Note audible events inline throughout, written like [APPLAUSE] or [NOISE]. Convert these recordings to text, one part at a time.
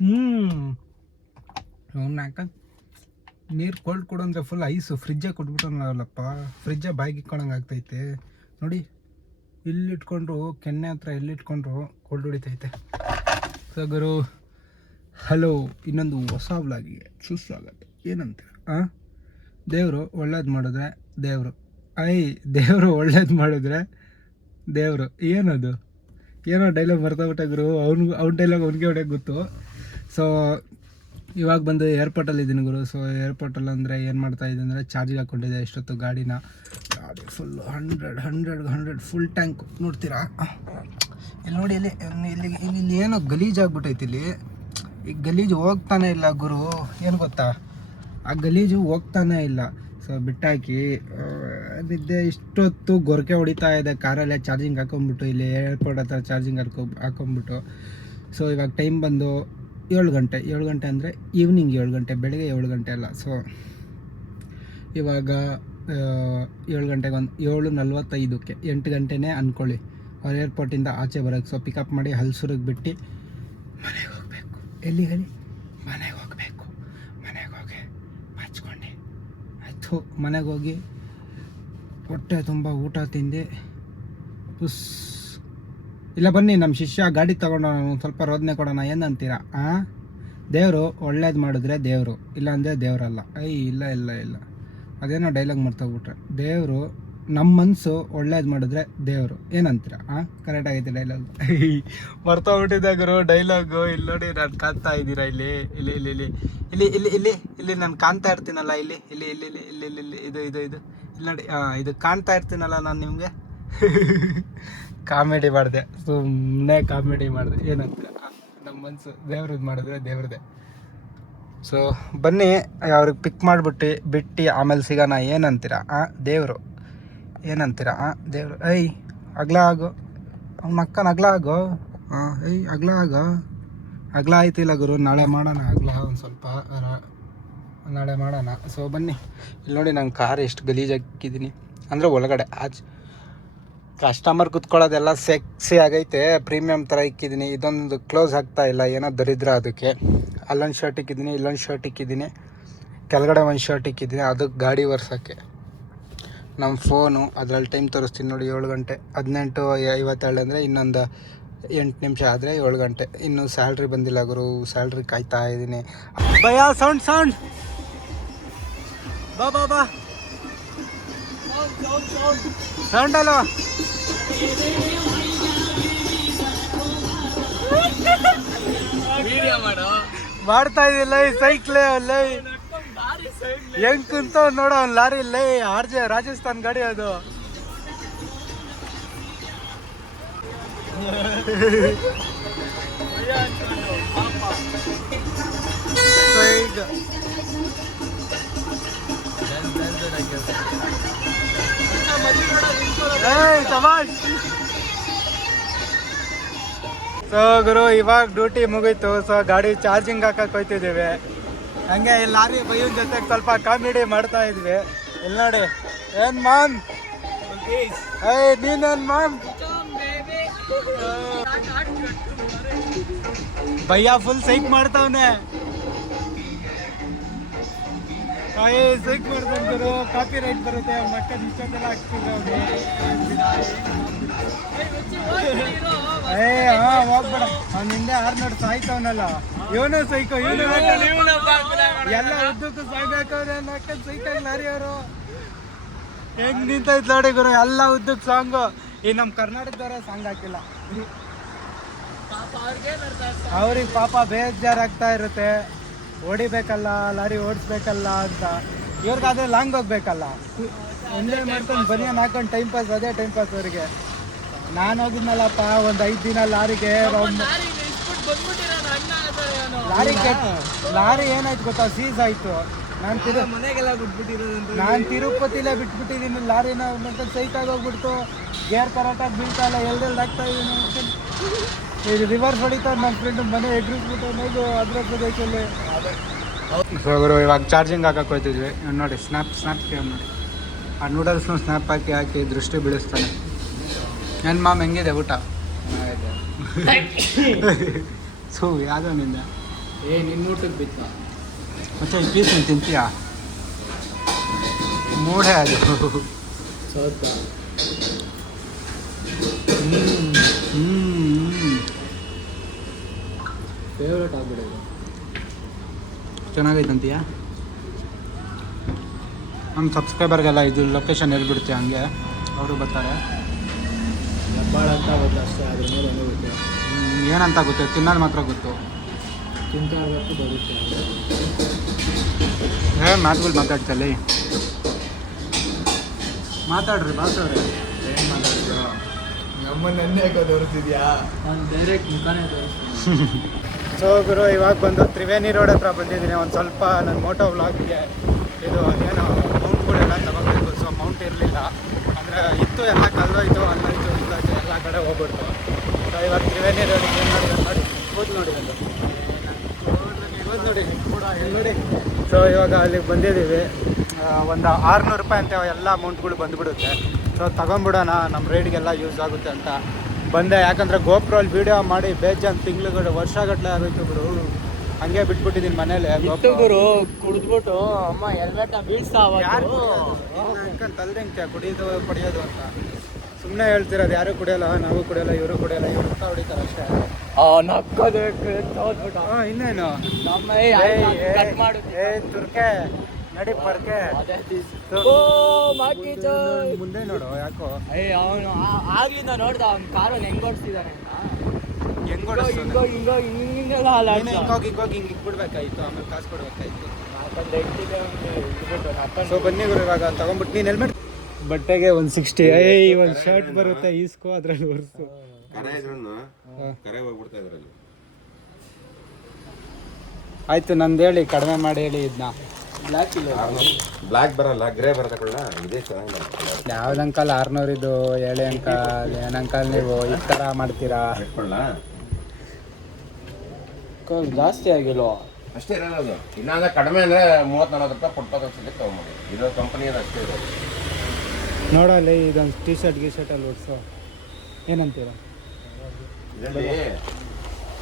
ಹ್ಞೂ ಯಾಕ ನೀರು ಕೋಲ್ಡ್ ಕೊಡು ಅಂದರೆ ಫುಲ್ ಐಸು ಫ್ರಿಜ್ಜೇ ಕೊಟ್ಬಿಟ್ಟನಲ್ಲಪ್ಪ ಫ್ರಿಜ್ಜೇ ಬಾಯಿಗೆ ಇಟ್ಕೊಳಂಗೆ ಆಗ್ತೈತೆ. ನೋಡಿ ಇಲ್ಲಿ ಇಟ್ಕೊಂಡ್ರು ಕೆನ್ನೆ ಹತ್ರ ಎಲ್ಲಿ ಇಟ್ಕೊಂಡ್ರು ಕೋಲ್ಡ್ ಹೊಡಿತೈತೆ. ಸಗರು ಗುರು ಹಲೋ ಇನ್ನೊಂದು ಹೊಸ ವ್ಲಾಗಿಗೆ ಸುಸ್ವಾಗತ. ಏನಂತ ಹಾಂ ದೇವರು ಒಳ್ಳೇದು ಮಾಡಿದ್ರೆ ದೇವರು. ಐ, ದೇವರು ಒಳ್ಳೇದು ಮಾಡಿದ್ರೆ ದೇವರು. ಏನದು? ಏನೋ ಡೈಲಾಗ್ ಬರ್ತಾ ಗುರು. ಅವ್ನಿಗೆ ಅವ್ನ ಡೈಲಾಗ್ ಅವ್ನಿಗೆ ಹೊಡೆಯೋಕೆ ಗೊತ್ತು. ಸೊ ಇವಾಗ ಬಂದು ಏರ್ಪೋರ್ಟಲ್ಲಿ ಇದ್ದೀನಿ ಗುರು. ಸೊ ಏರ್ಪೋರ್ಟಲ್ಲಿ ಅಂದರೆ ಏನು ಮಾಡ್ತಾ ಇದ್ದೀನಿ ಅಂದರೆ ಚಾರ್ಜಿಗೆ ಹಾಕ್ಕೊಂಡಿದೆ ಎಷ್ಟೊತ್ತು ಗಾಡಿನ. ಗಾಡಿ full hundred hundred hundred full tank ನೋಡ್ತೀರಾ? ಇಲ್ಲಿ ನೋಡಿ, ಇಲ್ಲಿ ಇಲ್ಲಿ ಇಲ್ಲಿ ಏನೋ ಗಲೀಜಾಗ್ಬಿಟ್ಟೈತಿ ಇಲ್ಲಿ. ಈ ಗಲೀಜು ಹೋಗ್ತಾನೆ ಇಲ್ಲ ಗುರು. ಏನು ಗೊತ್ತಾ? ಆ ಗಲೀಜು ಹೋಗ್ತಾನೆ ಇಲ್ಲ. ಸೊ ಬಿಟ್ಟಾಕಿ ನಿದ್ದೆ ಇಷ್ಟೊತ್ತು ಗೊರಕೆ ಹೊಡಿತಾ ಇದೆ. ಕಾರಲ್ಲೇ ಚಾರ್ಜಿಂಗ್ ಹಾಕೊಂಡ್ಬಿಟ್ಟು, ಇಲ್ಲಿ ಏರ್ಪೋರ್ಟ್ ಹತ್ರ ಚಾರ್ಜಿಂಗ್ ಹಾಕೊ ಹಾಕೊಂಡ್ಬಿಟ್ಟು. ಸೊ ಇವಾಗ ಟೈಮ್ ಬಂದು ಏಳು ಗಂಟೆ ಏಳು ಗಂಟೆ ಅಂದರೆ ಈವ್ನಿಂಗ್ ಏಳು ಗಂಟೆ, ಬೆಳಗ್ಗೆ ಏಳು ಗಂಟೆ ಅಲ್ಲ. ಸೊ ಇವಾಗ ಏಳು ಗಂಟೆಗೆ ಒಂದು ಏಳು ನಲ್ವತ್ತೈದಕ್ಕೆ ಎಂಟು ಗಂಟೆನೇ ಅಂದ್ಕೊಳ್ಳಿ ಅವ್ರು ಏರ್ಪೋರ್ಟಿಂದ ಆಚೆ ಬರೋಕ್ಕೆ ಸೊ ಪಿಕಪ್ ಮಾಡಿ ಹಲ್ಸೂರಿಗೆ ಬಿಟ್ಟು ಮನೆಗೆ ಹೋಗಬೇಕು. ಎಲ್ಲಿ ಹೇಳಿ? ಮನೆಗೆ ಹೋಗಬೇಕು. ಮನೆಗೆ ಹೋಗಿ ಹಚ್ಕೊಂಡು ಆಯಿತು. ಮನೆಗೆ ಹೋಗಿ ಹೊಟ್ಟೆ ತುಂಬ ಊಟ ತಿಂದು, ಪುಸ್ ಇಲ್ಲ ಬನ್ನಿ ನಮ್ಮ ಶಿಷ್ಯ ಗಾಡಿ ತಗೊಂಡೋಣ ಸ್ವಲ್ಪ ರೋದನೆ ಕೊಡೋಣ, ಏನಂತೀರಾ? ಆ? ದೇವರು ಒಳ್ಳೇದು ಮಾಡಿದ್ರೆ ದೇವರು, ಇಲ್ಲಾಂದರೆ ದೇವರಲ್ಲ. ಐ ಇಲ್ಲ ಇಲ್ಲ ಇಲ್ಲ. ಅದೇನೋ ಡೈಲಾಗ್ ಮರ್ತೋಗ್ಬಿಟ್ರೆ ದೇವರು ನಮ್ಮ ಮನಸ್ಸು ಒಳ್ಳೇದು ಮಾಡಿದ್ರೆ ದೇವರು, ಏನಂತೀರ? ಹಾಂ ಕರೆಕ್ಟ್ ಆಗೈತೆ ಡೈಲಾಗ್ [LAUGHS] ಮರ್ತೋಗ್ಬಿಟ್ಟಿದ್ದೆ ಗುರು ಡೈಲಾಗು ಇಲ್ಲಿ ನೋಡಿ, ನಾನು ಕಾಣ್ತಾ ಇದ್ದೀರಾ ಇಲ್ಲಿ? ಇಲ್ಲಿ ಇಲ್ಲಿ ಇಲ್ಲಿ. ಇಲ್ಲಿ ಇಲ್ಲಿ ಇಲ್ಲಿ ಇಲ್ಲಿ ನಾನು ಕಾಣ್ತಾ ಇರ್ತೀನಲ್ಲ, ಇಲ್ಲಿ ಇಲ್ಲಿ ಇಲ್ಲಿ ಇಲ್ಲಿ ಇಲ್ಲಿ ಇಲ್ಲಿ ಇಲ್ಲಿ, ಇದು ಇದು ಇದು. ಇಲ್ಲಿ ನೋಡಿ ಹಾಂ ಇದು ಕಾಣ್ತಾ ಇರ್ತೀನಲ್ಲ ನಾನು ನಿಮಗೆ? [LAUGHS] ಕಾಮಿಡಿ ಮಾಡಿದೆ. ಸುಮ್ಮನೆ ಕಾಮಿಡಿ ಮಾಡಿದೆ. ಏನಂತ? ನಮ್ಮ ಮನಸ್ಸು ದೇವ್ರದ್ದು ಮಾಡಿದ್ರೆ ದೇವ್ರದೇ. ಸೊ ಬನ್ನಿ, ಅವ್ರಿಗೆ ಪಿಕ್ ಮಾಡಿಬಿಟ್ಟು, ಬಿಟ್ಟು, ಆಮೇಲೆ ಸಿಗೋಣ. ಏನಂತೀರಾ? ಆ, ದೇವರು. ಏನಂತೀರ? ಆ, ದೇವರು. ಐ ಅಗ್ಲ ಆಗೋ. ಅವ್ನ ಅಕ್ಕನ ಅಗ್ಲ ಆಗೋ. ಹಾಂ ಐ ಅಗ್ಲ ಆಗೋ. ಅಗ್ಲ ಆಯ್ತಿಲ್ಲ ಗುರು. ನಾಳೆ ಮಾಡೋಣ. ಅಗ್ಲ ಒಂದು ಸ್ವಲ್ಪ ನಾಳೆ ಮಾಡೋಣ. ಸೊ ಬನ್ನಿ. ಇಲ್ಲಿ ನೋಡಿ ನಂಗೆ ಕಾರ್ ಎಷ್ಟು ಗಲೀಜಾಕಿದ್ದೀನಿ ಅಂದರೆ ಒಳಗಡೆ ಆಚೆ ಕಸ್ಟಮರ್ ಕುತ್ಕೊಳ್ಳೋದೆಲ್ಲ ಸೆಕ್ಸಿ ಆಗೈತೆ. ಪ್ರೀಮಿಯಂ ಥರ ಇಕ್ಕಿದ್ದೀನಿ. ಇದೊಂದು ಕ್ಲೋಸ್ ಆಗ್ತಾ ಇಲ್ಲ. ಏನೋ ದರಿದ್ರ ಅದಕ್ಕೆ. ಅಲ್ಲೊಂದು ಶರ್ಟ್ ಇಕ್ಕಿದ್ದೀನಿ, ಇಲ್ಲೊಂದು ಶರ್ಟ್ ಇಕ್ಕಿದ್ದೀನಿ. ಕೆಳಗಡೆ ಒಂದು ಶರ್ಟ್ ಇಕ್ಕಿದ್ದೀನಿ. ಅದಕ್ಕೆ ಗಾಡಿ ಒರ್ಸೋಕ್ಕೆ. ನಮ್ಮ ಫೋನು ಅದರಲ್ಲಿ ಟೈಮ್ ತೋರಿಸ್ತೀನಿ ನೋಡಿ ಏಳು ಗಂಟೆ. ಹದಿನೆಂಟು ಐವತ್ತೇಳು ಅಂದರೆ ಇನ್ನೊಂದು ಎಂಟು ನಿಮಿಷ ಆದರೆ ಏಳು ಗಂಟೆ. ಇನ್ನು ಸ್ಯಾಲ್ರಿ ಬಂದಿಲ್ಲ ಗುರು. ಸ್ಯಾಲ್ರಿ ಕಾಯ್ತಾ ಇದ್ದೀನಿ. ಭಯ, ಸೌಂಡ್ ಸೌಂಡ್. ಬಾ ಬಾ ಬಾ. ಸೌಂಡ್ ಅಲ್ವಾ? ಮಾಡ್ತಾ ಇದಿಲ್ಲ ಸೈಕ್ಲೆ ಅಲ್ಲೇ. ಹೆಂಗ್ ಕುಂತ ನೋಡ ಅವ್ನ್ ಲಾರಿ ಇಲ್ಲೇ ಆರ್ ಜೆ ರಾಜಸ್ಥಾನ್ ಗಾಡಿ ಅದು. ಈಗ ಸೊ ಗುರು, ಇವಾಗ ಡ್ಯೂಟಿ ಮುಗೀತು. ಸೊ ಗಾಡಿ ಚಾರ್ಜಿಂಗ್ ಹಾಕಕ್ ಹೋಯ್ತಿದ್ದೀವಿ. ಹಂಗೆ ಈ ಲಾರಿ ಬೈಯೋ ಜೊತೆ ಸ್ವಲ್ಪ ಕಾಮಿಡಿ ಮಾಡ್ತಾ ಇದ್ವಿ. ಇಲ್ಲಿ ನೋಡಿ. ಏನ್ ಮಾಮ್? ಏಯ್, ನೀನೇನ್ ಮಾಮ್? ಭಯ್ಯ ಫುಲ್ ಸೈಕ್ ಮಾಡ್ತಾವ್ನೆ. ಸೈಕ್ ಮಾಡ್ಕೊಂಡು ಕಾಪಿ ರೈಟ್ ಬರುತ್ತೆ ಅವ್ರ ಅಕ್ಕ ಇಷ್ಟೊಂದೆಲ್ಲ ಹಾಕ್ತಿದ್ರು ಏ ಹಾ ಹೋಗ್ಬೇಡ. ಅವ್ನ ಹಿಂದೆ ಆರ್ನೋಡ್ ಸಾಯ್ತವನಲ್ಲ. ಇವನು ಸೈಕೋ ಇವನು ಎಲ್ಲ ಉದ್ದಕ್ಕೂ ಸಾಯ್ಬೇಕವ್ರೆ ಅವ್ನ ಸೈಕಲ್ ಸೈಕಾಗಿ ಲಾರಿ ಅವರು ಹೆಂಗ್ ನಿಂತೈತ್ ನೋಡಿ ಗುರು ಎಲ್ಲ ಉದ್ದಕ್ಕೆ ಸಾಂಗು. ಈ ನಮ್ಮ ಕರ್ನಾಟಕದವರೇ ಸಾಂಗ್ ಹಾಕಿಲ್ಲ. ಅವ್ರಿಗೆ ಪಾಪ ಬೇಜಾರಾಗ್ತಾ ಇರುತ್ತೆ. ಹೊಡಿಬೇಕಲ್ಲ ಲಾರಿ ಓಡಿಸ್ಬೇಕಲ್ಲ ಅಂತ. ಇವ್ರಿಗಾದ್ರೆ ಲಾಂಗ್ ಹೋಗ್ಬೇಕಲ್ಲ. ಎಂಜಾಯ್ ಮಾಡ್ಕೊಂಡು ಬನಿಯನ್ ಹಾಕೊಂಡು ಟೈಮ್ ಪಾಸ್ ಅದೇ ಟೈಮ್ ಪಾಸ್ ಅವರಿಗೆ. ನಾನು ಹೋಗಿದ್ನಲ್ಲಪ್ಪ ಒಂದು ಐದು ದಿನ ಲಾರಿಗೆ ಲಾರಿ ಕೆಟ್ಟ ಲಾರಿ ಏನಾಯ್ತು ಗೊತ್ತಾ? ಸೀಸ್ ಆಯ್ತು. ನಾನು ತಿರು ಮನೆಗೆಲ್ಲ ಬಿಟ್ಬಿಟ್ಟಿರೋದು ನಾನು ತಿರುಪತಿಲೇ ಬಿಟ್ಬಿಟ್ಟಿದ್ದೀನಿ ಲಾರಿನ ಮತ್ತೆ ಆಗಿ ಹೋಗ್ಬಿಡ್ತು. ಗೇರ್ ಕರೆಕ್ಟಾಗಿ ಬೀಳ್ತಾ ಇಲ್ಲ ಎಲ್ಡೆಲ್ಲಿ ಹಾಕ್ತಾ ಇದ್ದೀನಿ ಈಗ ರಿವರ್ಸ್ ಹೊಡಿತಾ ನನ್ನ ಫ್ರೆಂಡ್ ಮನೆ ಎಗ್ರಿಸ್ಬಿಟ್ಟು ಅನ್ನೋದು ಅದ್ರ ಪ್ರದೇಶದಲ್ಲಿ ಸೊ ಗುರು ಇವಾಗ ಚಾರ್ಜಿಂಗ್ ಹಾಕಕ್ಕೆ ಹೋಯ್ತಿದ್ವಿ. ಇವ್ನು ನೋಡಿ ಸ್ನ್ಯಾಪ್ ಸ್ನ್ಯಾಪ್ ನೋಡಿ. ಆ ನೂಡಲ್ಸ್ನು ಸ್ನ್ಯಾಪ್ ಹಾಕಿ ಹಾಕಿ ದೃಷ್ಟಿ ಬೀಳಿಸ್ತಾನೆ. ನನ್ನ ಮಾಮ್ ಹೆಂಗಿದೆ ಊಟ? ಸೊ ಯಾವುದೋ ನಿಂದ? ಏ ನಿನ್ನ ಊಟಕ್ಕೆ ಬಿತ್ತ? ಮತ್ತೆ ಈ ಪೀಸ್ ನೀನು ತಿಂತೀಯಾ? ಮೂಢೆ ಅದು. ಸೋತ ಚೆನ್ನಾಗೈತಂತೀಯಾ? ನಮ್ಮ ಸಬ್ಸ್ಕ್ರೈಬರ್ಗೆಲ್ಲ ಇದು ಲೊಕೇಶನ್ ಹೇಳ್ಬಿಡ್ತೀಯ ಹಂಗೆ. ಅವರು ಬರ್ತಾರೆ. ಹೆಬ್ಬಾಳ ಅಂತ ಗೊತ್ತು ಅಷ್ಟೇ ಅದ್ರ ಮೇಲೆ ಏನೂ ಏನಂತ ಗೊತ್ತು? ತಿನ್ನೋದು ಮಾತ್ರ ಗೊತ್ತು. ತಿಂತಾ ಇರಬೇಕು ಬರುತ್ತೆ. ಏ ಮಾತುಗಳು ಮಾತಾಡ್ತಲ್ಲಿ ಮಾತಾಡ್ರಿ ಬಾಸವ್ರೆ ಏನು ಮಾತಾಡಿದ್ರು ನಮ್ಮನ್ನ ನೆನ್ನೆ ತೋರಿಸಿದ್ಯಾ ನಾನು ಡೈರೆಕ್ಟ್ ಮುಖಾನೇ ತೋರಿಸ್ತೀನಿ. [LAUGHS] ಸೊ ಗುರು, ಇವಾಗ ಬಂದು ತ್ರಿವೇಣಿ ರೋಡ್ ಹತ್ರ ಬಂದಿದ್ದೀನಿ. ಒಂದು ಸ್ವಲ್ಪ ನನ್ನ ಮೋಟೋ ವ್ಲಾಗ್ಗೆ ಇದು ಏನು ಮೌಂಟ್ಗಳೆಲ್ಲ ತಗೋಬೇಕು. ಸೊ ಮೌಂಟ್ ಇರಲಿಲ್ಲ. ಅಂದರೆ ಇತ್ತು, ಎಲ್ಲ ಕಲ್ಲೋಯ್ತು ಅಲ್ಲೋಯ್ತು ಇಲ್ಲೋಯ್ತು ಎಲ್ಲ ಕಡೆ ಹೋಗ್ಬಿಡ್ತು. ಸೊ ಇವಾಗ ತ್ರಿವೇಣಿ ರೋಡ್ ಏನು ಮಾಡಿದ್ರು ನೋಡಿ. ಕೂದ್ ನೋಡಿ ನೋಡಿ, ಕೂಡ ನೋಡಿ. ಸೊ ಇವಾಗ ಅಲ್ಲಿಗೆ ಬಂದಿದ್ದೀವಿ. ಒಂದು ಆರುನೂರು ರೂಪಾಯಿ ಅಂತ ಎಲ್ಲ ಅಮೌಂಟ್ಗಳು ಬಂದುಬಿಡುತ್ತೆ. ಸೊ ತಗೊಂಬಿಡೋಣ ನಮ್ಮ ರೇಟ್ಗೆಲ್ಲ ಯೂಸ್ ಆಗುತ್ತೆ ಅಂತ. ಬಂದೆ. ಯಾಕಂದರೆ ಗೋಪ್ರಲ್ಲಿ ವೀಡಿಯೋ ಮಾಡಿ ಬೇಜಾನ್ ತಿಂಗ್ಳುಗಳು ವರ್ಷಗಟ್ಟಲೆ ಆಗೋಯ್ತು ಗುರು ಹಂಗೆ ಬಿಟ್ಬಿಟ್ಟಿದ್ದೀನಿ ಮನೇಲಿ. ಗುರು ಕುಡಿದ್ಬಿಟ್ಟು. ಅಮ್ಮ ಎಲ್ಲಟ ಬೀಳ್ಸ್ತಾ ತಲ್ದಂಗೆ ಕುಡಿಯೋದು? ಪಡೆಯೋದು ಅಂತ. ಸುಮ್ಮನೆ ಹೇಳ್ತಿರೋದು ಯಾರು ಕುಡಿಯಲ್ಲ ನಾವು ಕುಡಿಯಲ್ಲ ಇವರು ಕುಡಿಯಲ್ಲ ಇವರು ಅಂತ ಹೊಡಿತಾರೆ ಅಷ್ಟೇ. ನಕ್ಕದೆ ಇನ್ನೇನು? ನಮ್ಮ ಏ ತುರ್ಕೆ. ನಡಿ ಪರ್ಕೆ. ಓ ಮಾಕಿ ಜೋಯ್. ಮುಂದೆ ನೋಡು ಯಾಕೋ. ಏಯ್ ಅವನು ಆಗ್ಲಿಂದ ನೋಡ್ದ ಅವ್ನ ಕಾರಲ್ಲಿ ಹೆಂಗ್ ಓಡಿಸ್ತಿದ್ದಾನೆ ಹೆಂಗ್ ಓಡಿಸ್ತಾನೆ? ಹಿಂಗೋ ಹಿಂಗೋ ಹಿಂಗೆಲ್ಲ ನೀನು ಹಿಂಗೋಗಿ ಹಿಂಗೋಗಿ ಹಿಂಗೆ ಇಟ್ಬಿಡ್ಬೇಕಾಯ್ತು ಆಮೇಲೆ ಕಾಸು ಕೊಡ್ಬೇಕಾಯ್ತು. ಸೊ ಬನ್ನಿ ಗುರು ಇವಾಗ ತಗೊಂಡ್ಬಿಟ್ಟು ನೀನು ಹೆಲ್ಮೆಟ್ ಬಟ್ಟೆಗೆ ಒಂದು ಸಿಕ್ಸ್ಟಿ ಏಯ್ ಒಂದು ಶರ್ಟ್ ಬರುತ್ತೆ ಈಸ್ಕೋ ಅದ್ರಲ್ಲಿ ಒರೆಸು. ಕರೆ ಇದ್ರೂ ಕರೆ ಹೋಗ್ಬಿಡ್ತಾ ಇದ್ರಲ್ಲಿ. ಆಯ್ತು ನಂದು ಹೇಳಿ ಕಡಿಮೆ ಮಾಡಿ ಹೇಳಿ ಇದನ್ನ ಬ್ಲ್ಯಾಕ್ ಇಲ್ಲ ಬ್ಲಾಕ್ ಬರಲ್ಲ ಗ್ರೇ ಬರುತ್ತೆ ಕೊಡ ಇದೇ ಚೆನ್ನಾಗಿ ಬರುತ್ತೆ ಯಾವ್ದು ಅಂಕಲ್ ಆರ್ನೂರಿದು ಏಳೆ ಅಂಕಲ್ ಏನು ಅಂಕಲ್ ನೀವು ಈ ಥರ ಮಾಡ್ತೀರಾ? ಇಟ್ಕೊಳ್ಳ ಜಾಸ್ತಿ ಆಗಿಲ್ವ? ಅಷ್ಟೇ ಇರಲ್ಲ ಅದು. ಇಲ್ಲಾಂದ್ರೆ ಕಡಿಮೆ ಅಂದ್ರೆ ಮೂವತ್ತು ನಲ್ವತ್ತು ರೂಪಾಯಿ ಕೊಡ್ಬೋದು ಅನ್ಸುತ್ತೆ ತೊಗೊಂಬೋದು ಇದು ಕಂಪನಿ ಅಷ್ಟೇ ಇರೋದು. ನೋಡಲ್ಲ ಇದೊಂದು ಟೀ ಶರ್ಟ್ ಗೀ ಶರ್ಟ್ ಅಲ್ಲಿ ಓಡಿಸೋ ಏನಂತೀರ? ಇದರಲ್ಲಿ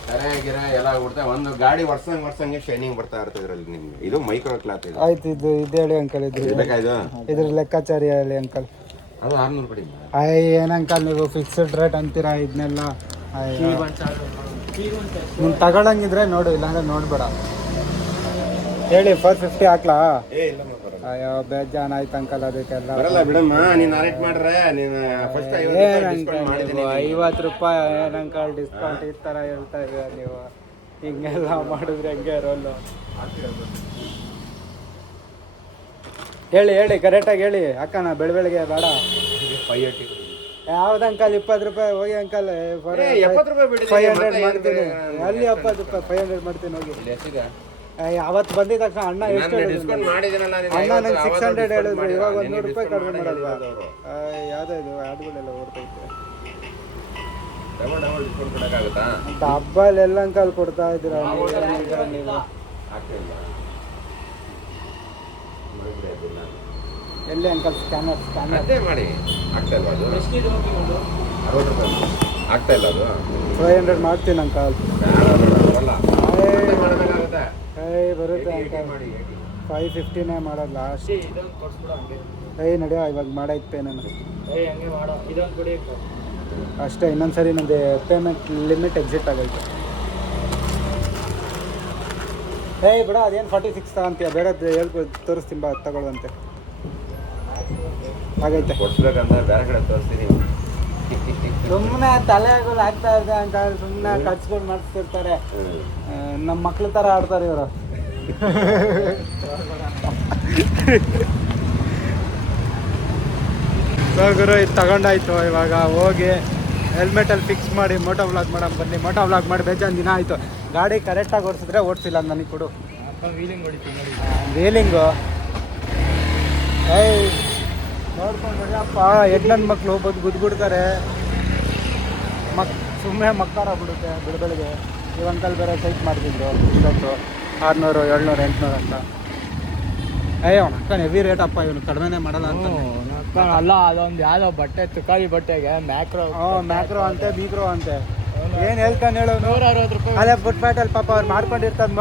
ಕರೆ ಗಿರೆ ಎಲ್ಲ ಬಿಡ್ತಾ ಒಂದು ಗಾಡಿ ವರ್ಷಂಗ್ ವರ್ಷಂಗೆ ಶೈನಿಂಗ್ ಬರ್ತಾ ಇರ್ತದೆ ಇದರಲ್ಲಿ ನಿಮ್ಗೆ. ಇದು ಮೈಕ್ರೋ ಕ್ಲಾತ್ ಇದು. ಆಯ್ತು ಇದು ಇದು ಹೇಳಿ ಅಂಕಲ್ ಇದ್ರ ಇದು ಬೇಕಾ ಇದು? ಇದ್ರ ಲೆಕ್ಕಾಚಾರ ಹೇಳಿ ಅಂಕಲ್. ಅದು ಆರ್ನೂರು ಕಡಿಮೆ ಅಯ್ಯ ಏನ್ ಅಂಕಲ್ ನೀವು ಫಿಕ್ಸ್ಡ್ ರೇಟ್ ಅಂತೀರಾ ಇದನ್ನೆಲ್ಲ ನೀನು ತಗೊಳಂಗಿದ್ರೆ ನೋಡು ಇಲ್ಲಾಂದ್ರೆ ನೋಡ್ಬೇಡ. ಹೇಳಿ ಫೋರ್ ಫಿಫ್ಟಿ ಹಾಕ್ಲಾ? ಏ ಇಲ್ಲ ಅಯ್ಯೋ ಬೇಜಾನ್ ಆಯ್ತು ಅಂಕಲ್ ಅದಕ್ಕೆಲ್ಲ. ಬರಲ್ಲ ಬಿಡಮ್ಮ ನೀನು ಅರೇಟ್ ಮಾಡ್ರೆ ನೀನು ಫಸ್ಟ್ ಏನ್ ಡಿಸ್ಕೌಂಟ್ ಅಂಕಲ್ ಮಾಡಿದ್ದೀನಿ ಐವತ್ತು ರೂಪಾಯಿ ಏನ್ ಅಂಕಲ್ ಡಿಸ್ಕೌಂಟ್ ಈ ಥರ ಹೇಳ್ತಾ ಇದೀರ ನೀವು? ಹಿಂಗೆಲ್ಲ ಮಾಡಿದ್ರೆ ಹೆಂಗೆ ರೋಲು ಹೇಳಿ ಹೇಳಿ ಕರೆಕ್ಟಾಗಿ ಹೇಳಿ. ಅಕ್ಕನ ಬೆಳಬೆಳಗ್ಗೆ ಬೇಡ. ಫೈವ್ ಏಯ್ಟಿ ಯಾವ್ದು ಅಂಕಲ್ ಇಪ್ಪತ್ತು ರೂಪಾಯಿ ಹೋಗಿ ಅಂಕಲ್ ಬಿಡಿ ಫೈವ್ ಹಂಡ್ರೆಡ್ ಮಾಡ್ತೀನಿ? ಅಲ್ಲಿ ಎಪ್ಪತ್ತು ರೂಪಾಯಿ ಫೈವ್ ಹಂಡ್ರೆಡ್ ಮಾಡ್ತೀನಿ ಹೋಗಿ. ಅವತ್ತು ಬಂದಿದ ತಕ್ಷಣ ಅಣ್ಣ ಎಷ್ಟು ಡಿಸ್ಕೌಂಟ್ ಮಾಡಿದ್ದೀನಲ್ಲ ನೀನು? ಅಣ್ಣ ನಂಗೆ ಸಿಕ್ಸ್ ಹಂಡ್ರೆಡ್ ಹೇಳಿದ್ರು. ಇವಾಗ ಒಂದು ನೂರು ರೂಪಾಯಿ ಕಡಿಮೆ ಮಾಡಲ್ವಾ. ಇದು ಅಂತ ಹಬ್ಬಲ್ಲಿ ಎಲ್ಲ ಅಂಕಲ್ ಕೊಡ್ತಾ ಇದ್ದೀರ. ಎಲ್ಲಿ ಅಂಕಲ್? Scanner scanner. ಅದೇ ಮಾಡಿ. ಆಗ್ತಾ ಇಲ್ವಾ ಅದು? ಅರವತ್ತು ರೂಪಾಯಿ ಆಗ್ತಾ ಇಲ್ಲ ಅದು? ಫೈವ್ ಹಂಡ್ರೆಡ್ ಮಾಡ್ತೀನಿ ಅಂಕಲ್. ಬೇಡ, ಏಯ್ ಬರುತ್ತೆ ಅಂತ. ಅಂಕಲ್ ಫೈವ್ ಫಿಫ್ಟಿನೇ ಮಾಡೋದು ಲಾಸ್ಟ್ ಏಯ್ ನಡೆಯೋ ಇವಾಗ ಮಾಡೈತೆ ಪೇ ನನಗೆ ಅಷ್ಟೇ ಇನ್ನೊಂದು ಇನ್ನೊಂದ್ಸರಿ ನಂದು ಪೇಮೆಂಟ್ ಲಿಮಿಟ್ ಎಕ್ಸಿಟ್ ಆಗೈತೆ. ಏಯ್ ಬಿಡ ಅದೇನು ಫಾರ್ಟಿ ಸಿಕ್ಸ್ ತಗೊಂತೀಯ ಬೇಡ ಹೇಳ್ಕೊ ತೋರಿಸ್ತೀನಿ ಬಾ ತಗೊಳ್ಳುವಂತೆ. ಆಗೈತೆ. ಬೇರೆ ಕಡೆ ತೋರಿಸ್ತೀನಿ. ಸುಮ್ಮನೆ ತಲೆಗಳು ಆಗ್ತಾ ಇದೆ ಅಂತ ಸುಮ್ಮನೆ ಕಟ್ಸ್ಕೊಂಡು ಮಾಡಿಸ್ತಿರ್ತಾರೆ. ನಮ್ಮ ಮಕ್ಳ ಥರ ಆಡ್ತಾರೆ ಇವರು. [LAUGHS] ಗುರು ಇದು ತಗೊಂಡಾಯ್ತು ಇವಾಗ. ಹೋಗಿ ಹೆಲ್ಮೆಟಲ್ಲಿ ಫಿಕ್ಸ್ ಮಾಡಿ ಮೋಟೋ ವ್ಲಾಗ್ ಮಾಡೋಣ ಬನ್ನಿ. ಮೋಟೋ ವ್ಲಾಗ್ ಮಾಡಿ ಬೇಜಾನ್ ದಿನ ಆಯಿತು. ಗಾಡಿ ಕರೆಕ್ಟಾಗಿ ಓಡಿಸಿದ್ರೆ ಓಡಿಸಿಲ್ಲ ನನಗೆ ಕೊಡು. ವೀಲಿಂಗ್ ವೀಲಿಂಗು ಏಯ್ ನೋಡ್ಕೊಂಡು ನೋಡಿಯಪ್ಪ ಎಡ್ ಮಕ್ಕಳು ಬಂದು ಗುದ್ಬಿಡ್ತಾರೆ. ಮಕ್ ಸುಮ್ಮನೆ ಮಕ್ಕಾರ ಬಿಡುತ್ತೆ ಬೆಳಬೆಳಗ್ಗೆ ಈ ಅಂಕಲ್ ಬೇರೆ ಸೈಟ್ ಮಾಡ್ತಿದ್ರು. ಇವತ್ತು ಆರುನೂರು ಏಳ್ನೂರು ಎಂಟುನೂರು ಅಂತ. ಅಯ್ಯೋ ಅಕ್ಕನ ಹೆವಿ ರೇಟ್ ಅಪ್ಪ ಇವನು ಕಡಿಮೆನೇ ಮಾಡಲ್ಲ ಅಂತ. ಅಲ್ಲ ಅದೊಂದು ಯಾವುದೋ ಬಟ್ಟೆ ತುಕಾಲಿ ಬಟ್ಟೆಗೆ ಮ್ಯಾಕ್ರೋ ಮ್ಯಾಕ್ರೋ ಅಂತೆ ಬೀಗ್ರೋ ಅಂತೆ. ಏನು ಹೇಳ್ತಾನೆ ಹೇಳು ನೂರ ಅರವತ್ತು ರೂಪಾಯಿ. ಫುಡ್ ಫುಟ್ಪಾಟಲ್ಲಿ ಪಾಪ ಅವ್ರು ಮಾಡ್ಕೊಂಡಿರ್ತಾರೆ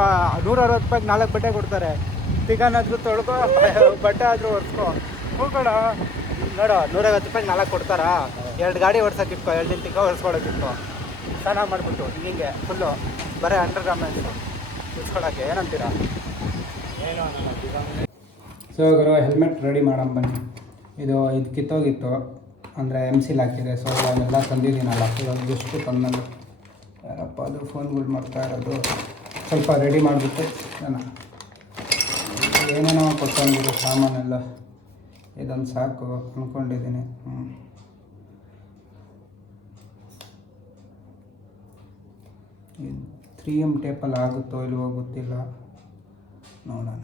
ನೂರ ಅರವತ್ತು ರೂಪಾಯಿಗೆ ನಾಲ್ಕು ಬಟ್ಟೆ ಕೊಡ್ತಾರೆ. ಚಿಕನ್ ಆದರೂ ತೊಳ್ಕೊ ಬಟ್ಟೆ ಆದರೂ ಒರೆಸ್ಕೊ. ಹ್ಞೂ ಕಣ ನೋಡು, ನೂರೈವತ್ತು ರೂಪಾಯಿ ನಾಲ್ಕು ಕೊಡ್ತಾರಾ? ಎರಡು ಗಾಡಿ ಓಡ್ಸೋಕೆ ಎರಡು ದಿನ ತಿಕ್ಕ ಓಡಿಸ್ಕೊಳಕ್ಕೆ ಚೆನ್ನಾಗಿ ಮಾಡಿಬಿಟ್ಟು ಹಿಂಗೆ ಫುಲ್ಲು ಬರೀ ಅಂಡರ್ ಗಾರ್ಮೆಂಟ್ಸು ಉಳಿಸ್ಕೊಳಕ್ಕೆ ಏನಂತೀರಾ? ಸೊ ಗುರು ಹೆಲ್ಮೆಟ್ ರೆಡಿ ಮಾಡೋಣ ಬನ್ನಿ. ಇದು ಇದು ಕಿತ್ತೋಗಿತ್ತು. ಅಂದರೆ ಎಂ ಸಿಲ್ ಹಾಕಿದೆ. ಸೊ ಎಲ್ಲ ತಂದಿದ್ದೀನಲ್ಲ. ಇವಾಗ ಎಷ್ಟು ತಂದು ಯಾರಪ್ಪ, ಅದು ಫೋನ್ಗಳು ಮಾಡ್ತಾ ಇರೋದು. ಸ್ವಲ್ಪ ರೆಡಿ ಮಾಡಿಬಿಟ್ಟು, ನಾನು ಏನೇನೋ ಕೊಟ್ಟಂಗಿರೋ ಸಾಮಾನೆಲ್ಲ. ಇದೊಂದು ಸಾಕು ಅಂದ್ಕೊಂಡಿದ್ದೀನಿ ಹ್ಞೂ ತ್ರೀ ಎಂ ಟೇಪಲ್ಲಿ ಆಗುತ್ತೋ ಇಲ್ವೋ ಗೊತ್ತಿಲ್ಲ. ನೋಡೋಣ.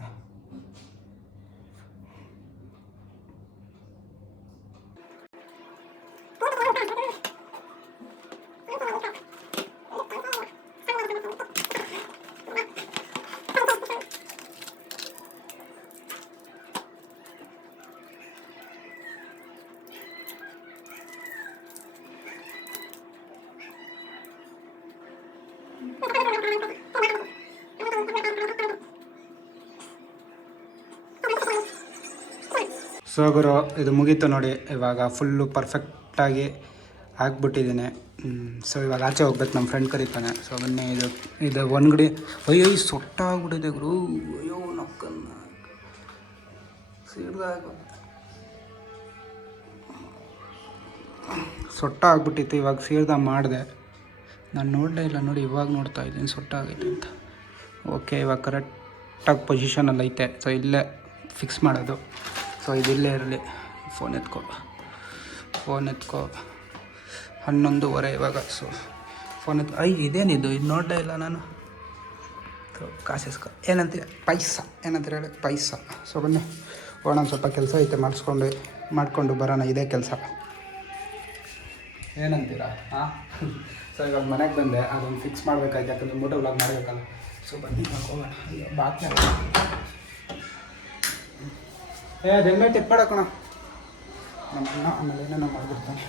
ಸೊ ಗುರು, ಇದು ಮುಗೀತು ನೋಡಿ. ಇವಾಗ ಫುಲ್ಲು ಪರ್ಫೆಕ್ಟಾಗಿ ಹಾಕ್ಬಿಟ್ಟಿದ್ದೀನಿ ಸೊ ಇವಾಗ ಆಚೆ ಹೋಗ್ಬೇಕು ನಮ್ಮ ಫ್ರೆಂಡ್ ಕರೀತಾನೆ. ಸೊ ಬನ್ನಿ, ಇದು ಇದು ಒನ್ಗಡೆ ಅಯ್ಯೋ ಸೊಟ್ಟಾಗ್ಬಿಟ್ಟಿದೆ ಗುರು. ಅಯ್ಯೋ, ನಕ್ಕನ್ನ. ಸೊಟ್ಟ ಆಗ್ಬಿಟ್ಟಿತ್ತು ಇವಾಗ ಸೀರ್ದ ಮಾಡಿದೆ. ನಾನು ನೋಡಲೇ ಇಲ್ಲ ನೋಡಿ, ಇವಾಗ ನೋಡ್ತಾ ಇದ್ದೀನಿ, ಸೊಟ್ಟಾಗೈತೆ ಅಂತ. ಓಕೆ ಇವಾಗ ಕರೆಕ್ಟಾಗಿ ಪೊಸಿಷನಲ್ಲಿ ಐತೆ ಸೊ ಇಲ್ಲೇ ಫಿಕ್ಸ್ ಮಾಡೋದು. ಸೊ ಇದಿಲ್ಲೇ ಇರಲಿ. ಫೋನ್ ಎತ್ಕೋ ಫೋನ್ ಎತ್ಕೋ ಹನ್ನೊಂದುವರೆ ಇವಾಗ ಸೊ ಫೋನ್ ಎತ್ ಐ ಇದೇನಿದು ಇದು? ನೋಡಲೇ ಇಲ್ಲ ನಾನು. ಸೊ ಕಾಸೆಸ್ಕ ಏನಂತೀರ ಪೈಸ. ಏನಂತೀರ ಹೇಳಿ? ಪೈಸ. ಸೊ ಬನ್ನಿ. ಒಂದು ಸ್ವಲ್ಪ ಕೆಲಸ ಐತೆ, ಮಾಡಿಸ್ಕೊಂಡು, ಮಾಡಿಕೊಂಡು ಬರೋಣ. ಇದೇ ಕೆಲಸ. ಏನಂತೀರಾ? ಹಾಂ ಸೊ [LAUGHS] ಇವಾಗ ಮನೆಗೆ ಬಂದೆ. ಅದೊಂದು ಫಿಕ್ಸ್ ಮಾಡಬೇಕಾಯ್ತು. ಯಾಕಂದ್ರೆ ಮೋಟೋ ಬ್ಲಾಗ್ ಮಾಡಬೇಕಲ್ಲ. ಸೊ ಬನ್ನಿ ಹೋಗೋಣ. ಬಾಕಿ ಏ ಅದು ಹೆಲ್ಮೆಟ್ ಎಪ್ಪಾಡಕೋಣ ನಮ್ಮ ಅಣ್ಣ ಆಮೇಲೆ ಏನೇನೋ ಮಾಡಿಬಿಡ್ತಾನೆ.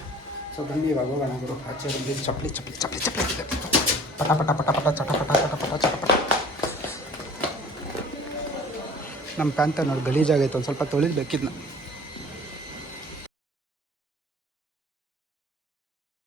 ಸೊ ಬನ್ನಿ ಇವಾಗ ಹೋಗೋಣ ಗುರು. ಆಚೆ ಬಂದು ಚಪ್ಪಲಿ ಚಪ್ಪಲಿ ಚಪ್ಪಲಿ ಚಪ್ಪಲಿ. ಪಟ ಪಟ ಪಟ ಪಟ, ಚಟ, ಪಟ ಪಟ ಪಟ, ಚಟ, ಪಟ. ನಮ್ಮ ಪ್ಯಾಂತ ನೋಡಿ ಗಲೀಜಾಗೈತೆ, ಒಂದು ಸ್ವಲ್ಪ ತೊಳಿಬೇಕಿದ್ನ